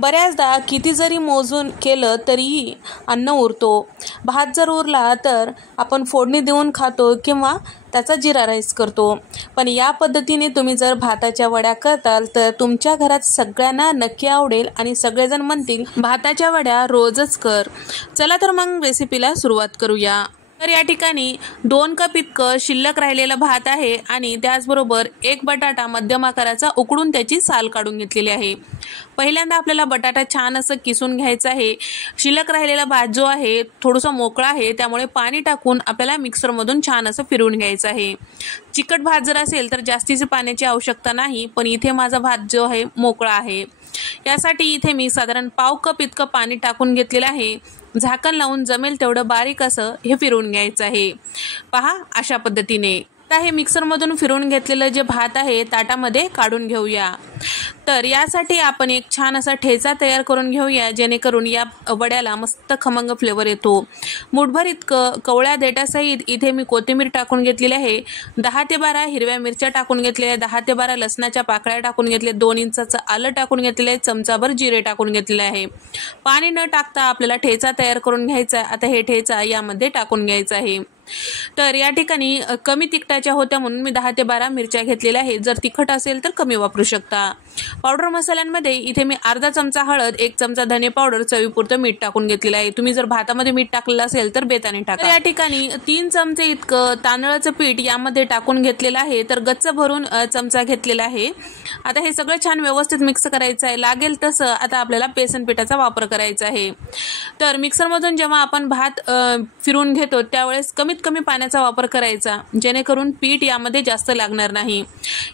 बऱ्याचदा किती जरी मोजून केलं तरीही अन्न उरतो। भात जर उरला तर आपण फोडणी देऊन खातो किंवा त्याचा जिरा राईस करतो। पण या पद्धतीने तुम्ही जर भाताच्या वड्या करताल तर तुमच्या घरात सगळ्यांना नक्की आवडेल आणि सगळेजण म्हणतील भाताच्या वड्या रोजच कर। चला तर मग रेसिपीला सुरुवात करूया। तर या ठिकाणी 2 कप इतकं शिल्लक राहिलेला भात आहे आणि त्याचबरोबर 1 बटाटा मध्यम आकाराचा उकडून त्याची साल काढून घेतलेली आहे। पहिल्यांदा आपल्याला बटाटा छान असं किसून घ्यायचा आहे। शिल्लक राहिलेला भात जो आहे थोडासा मोकळा आहे, त्यामुळे पाणी टाकून आपल्याला मिक्सरमधून छान असं फिरवून घ्यायचं आहे। चिकट भात जर असेल तर जास्तीची पाण्याची आवश्यकता नाही, पण इथे माझा भात जो आहे मोकळा आहे। यासाठी इथे मी साधारण पाव कप इतकं पाणी टाकून घेतलेलं आहे। झाकण लावून जमेल तेवढं बारीक असं हे फिरवून घ्यायचं आहे। पहा अशा पद्धतीने। आता हे मिक्सरमधून फिरवून घेतलेलं जे भात आहे ताटामध्ये काढून घेऊया। तर यासाठी आपण एक छान असा ठेचा तयार करून घेऊया, जेणेकरून या वड्याला मस्त खमंग फ्लेवर येतो। मुठभर इतकं कवळ्या देठासहित इथे मी कोथिंबीर टाकून घेतलेली आहे। 10 ते 12 हिरव्या मिरच्या टाकून घेतलेल्या, 10 ते 12 लसणाच्या पाकळ्या टाकून घेतले, 2 इंचाचं आलं टाकून घेतलेलं आहे, चमचाभर जिरे टाकून घेतलेले आहे। पाणी न टाकता आपल्याला ठेचा तयार करून घ्यायचा आहे। आता हे ठेचा यामध्ये टाकून घ्यायचा आहे। तर या ठिकाणी कमी तिखटाच्या होत्या म्हणून मी 10 ते 12 मिरच्या घेतलेल्या आहेत। जर तिखट असेल तर कमी वापरू शकता। पावडर मसाल्यांमध्ये इथे मी अर्धा चमचा हळद, 1 चमचा धने पावडर, चवीपुरतं मीठ टाकून घेतलेलं आहे। तुम्ही जर भातामध्ये मीठ टाकलेलं असेल तर बेताने टाका। या ठिकाणी 3 चमचे इतकं तांदळाचं पीठ यामध्ये टाकून घेतलेलं आहे, तर गच्च भरून चमचा घेतलेला आहे। आता हे सगळं छान व्यवस्थित मिक्स करायचं आहे। लागेल तसं आता आपल्याला बेसन पिठाचा वापर करायचा आहे। तर मिक्सरमधून जेव्हा आपण भात फिरवून घेतो त्यावेळेस कमी पाण्याचा वापर करायचा, जेणेकरून पीठ यामध्ये जास्त लागणार नाही।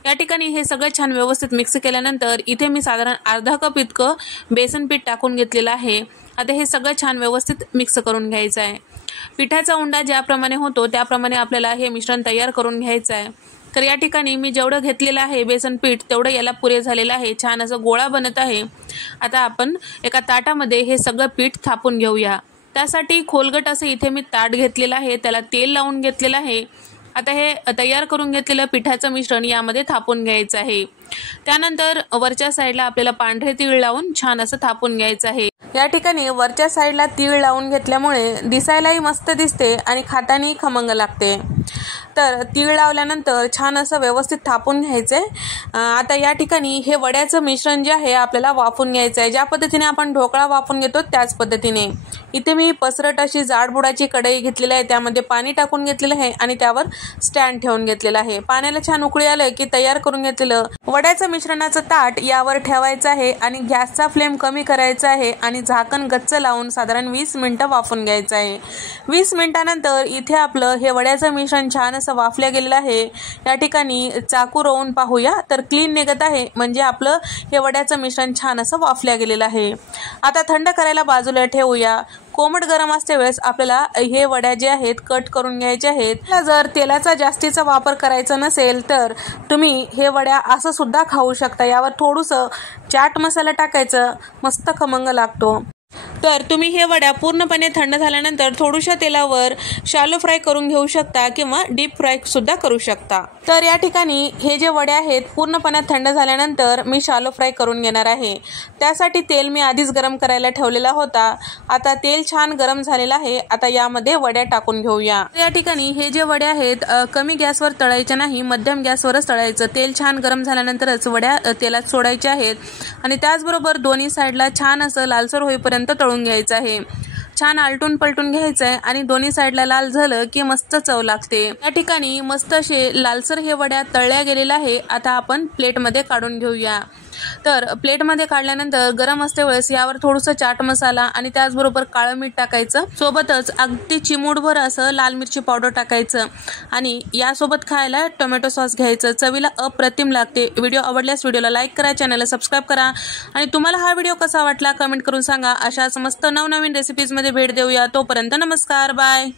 या ठिकाणी हे सगळं छान व्यवस्थित मिक्स केल्यानंतर इथे मी साधारण अर्धा कप इतकं बेसन पीठ टाकून घेतलेलं आहे। आता हे सगळं छान व्यवस्थित मिक्स करून घ्यायचं आहे। पिठाचा उंडा ज्याप्रमाणे होतो त्याप्रमाणे आपल्याला हे मिश्रण तयार करून घ्यायचं आहे। तर या ठिकाणी मी जेवढं घेतलेलं आहे बेसन पीठ तेवढं याला पुरे झालेलं आहे। छान असं गोळा बनत आहे। आता आपण एका ताटामध्ये हे सगळं पीठ थापून घेऊया। त्यासाठी खोलगट असं इथे मी ताट घेतलेलं आहे, त्याला तेल लावून घेतलेलं आहे। आता हे तयार करून घेतलेलं पिठाचं मिश्रण यामध्ये थापून घ्यायचं आहे। त्यानंतर वरच्या साईडला आपल्याला पांढरे तीळ लावून छान असं थापून घ्यायचं आहे। या ठिकाणी वरच्या साईडला तीळ लावून घेतल्यामुळे दिसायलाही मस्त दिसते आणि खातानाही खमंग लागते। तर तीळ लावल्यानंतर छान असं व्यवस्थित थापून घ्यायचंय। आता या ठिकाणी हे वड्याचं मिश्रण जे आहे आपल्याला वाफून घ्यायचं आहे। ज्या पद्धतीने आपण ढोकळा वाफून घेतो त्याच पद्धतीने इथे मी पसरट अशी जाडबुडाची कढई घेतलेली आहे, त्यामध्ये पाणी टाकून घेतलेलं आहे आणि त्यावर स्टँड ठेवून घेतलेलं आहे। पाण्याला छान उकळी आलं की तयार करून घेतलेलं वड्याचं मिश्रणाचं ताट यावर ठेवायचं आहे आणि गॅसचा फ्लेम कमी करायचा आहे आणि झाकण गच्च लावून साधारण 20 मिनिटं वाफून घ्यायचं आहे। 20 मिनिटानंतर इथे आपलं हे वड्याचं मिश्रण छान असं वाफलं गेलेलं आहे। या ठिकाणी चाकू रोवून पाहूया तर क्लीन निघत आहे, म्हणजे आपलं हे वड्याचं मिश्रण छान असं वाफलं गेलेलं आहे। आता थंड करायला बाजूला ठेवूया। कोमट गरम असते वेळेस आपल्याला हे वड्या जे आहेत कट करून घ्यायचे आहेत। जर तेलाचा जास्तीचा वापर करायचा नसेल तर तुम्ही हे वड्या असं सुद्धा खाऊ शकता। यावर थोडंसं चाट मसाला टाकायचं, मस्त खमंग लागतो। तर तुम्ही हे वड्या पूर्णपणे थंड झाल्यानंतर थोड्याशा तेलावर शॅलो फ्राय करून घेऊ शकता किंवा डीप फ्राय सुद्धा करू शकता। तर या ठिकाणी हे जे वड्या आहेत पूर्णपणे थंड झाल्यानंतर मी शॅलो फ्राय करून घेणार आहे। त्यासाठी तेल मी आधीच गरम करायला ठेवलेला होता। आता तेल छान गरम झालेलं आहे। आता यामध्ये वड्या टाकून घेऊया। या ठिकाणी हे जे वड्या आहेत कमी गॅसवर तळायच्या नाही, मध्यम गॅसवरच तळायचं। तेल छान गरम झाल्यानंतरच वड्या तेलात सोडायच्या आहेत आणि त्याचबरोबर दोन्ही साईडला छान असं लालसर होईपर्यंत तळून घ्यायचं आहे। छान आलटून पलटून घ्यायचं आहे आणि दोन्ही साईडला लाल झालं की मस्त चव लागते। या ठिकाणी मस्त असे लालसर हे वड्या तळल्या गेलेल्या आहे। आता आपण प्लेटमध्ये काढून घेऊया। तर प्लेटमध्ये काढल्यानंतर गरम असते वेळेस यावर थोडंसं चाट मसाला आणि त्याचबरोबर काळं मीठ टाकायचं, सोबतच अगदी चिमूटभर असं लाल मिरची पावडर टाकायचं आणि यासोबत खायला टोमॅटो सॉस घ्यायचं। चवीला अप्रतिम लागते। व्हिडिओ आवडल्यास व्हिडिओला लाईक करा, चॅनलला सबस्क्राईब करा आणि तुम्हाला हा व्हिडिओ कसा वाटला कमेंट करून सांगा। अशाच मस्त नवनवीन रेसिपीजमध्ये भेट देऊया। तोपर्यंत नमस्कार, बाय।